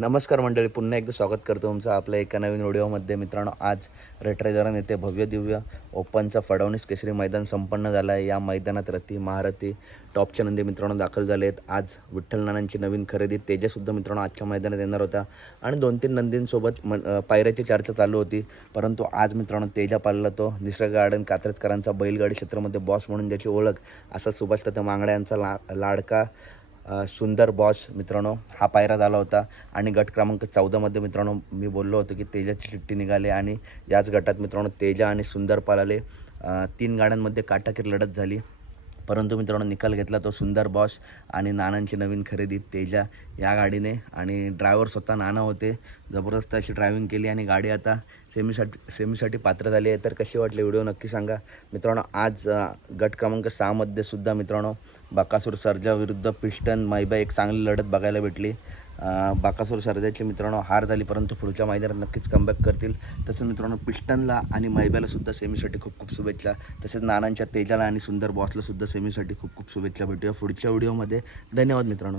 नमस्कार मंडळी पुन्हा एकदा स्वागत करतो तुमचं आपल्या एका नवीन व्हिडिओमध्ये. मित्रांनो आज रेटरेजरन येथे भव्य दिव्य ओपनचा फडवणीस केसरी मैदान संपन्न झाला आहे. या मैदानात रथी महारथी टॉपच्या नंदी मित्रांनो दाखल झाले आहेत. आज विठ्ठल नानांची नवीन खरेदी तेजसुद्धा मित्रांनो आजच्या मैदानात येणार होता. आणि दोन तीन नंदींसोबत मन पायऱ्याची चर्चा चालू होती. परंतु आज मित्रांनो तेजा पाळला तो. निसर्ग गार्डन कात्रजकरांचा बैलगाडी क्षेत्रामध्ये बॉस म्हणून ज्याची ओळख असा सुभाष तथा मांगडे यांचा ला लाडका सुंदर बॉस मित्रांनो हा पायरा झाला होता. आणि गट क्रमांक चौदामध्ये मित्रांनो मी बोललो होतो की तेजाची चिठ्ठी निघाली आणि याच गटात मित्रांनो तेजा आणि सुंदर पालाले तीन गाड्यांमध्ये काटाकीर लढत झाली. परंतु मित्रांनो निकाल घेतला तो सुंदर बॉस आणि नानांची नवीन खरेदी तेजा या गाडीने. आणि ड्रायव्हर स्वतः नाना होते. जबरदस्त अशी ड्रायव्हिंग केली आणि गाडी आता सेमीसाठी सेमीसाठी पात्र झाली आहे. तर कशी वाटली व्हिडिओ नक्की सांगा. मित्रांनो आज गट क्रमांक सहामध्ये सुद्धा मित्रांनो बाकासूर सर्जा विरुद्ध पिस्टन मैबा एक चांगली लढत बघायला भेटली. बाकासूर सर्जाची मित्रांनो हार झाली परंतु पुढच्या मैदानात नक्कीच कमबॅक करतील. तसंच मित्रांनो पिस्टनला आणि मैब्यालासुद्धा सेमीसाठी खूप खूप शुभेच्छा. तसेच नानांच्या तेजाला आणि सुंदर बॉसलासुद्धा सेमीसाठी खूप खूप शुभेच्छा. भेटूया पुढच्या व्हिडिओमध्ये धन्यवाद मित्रांनो.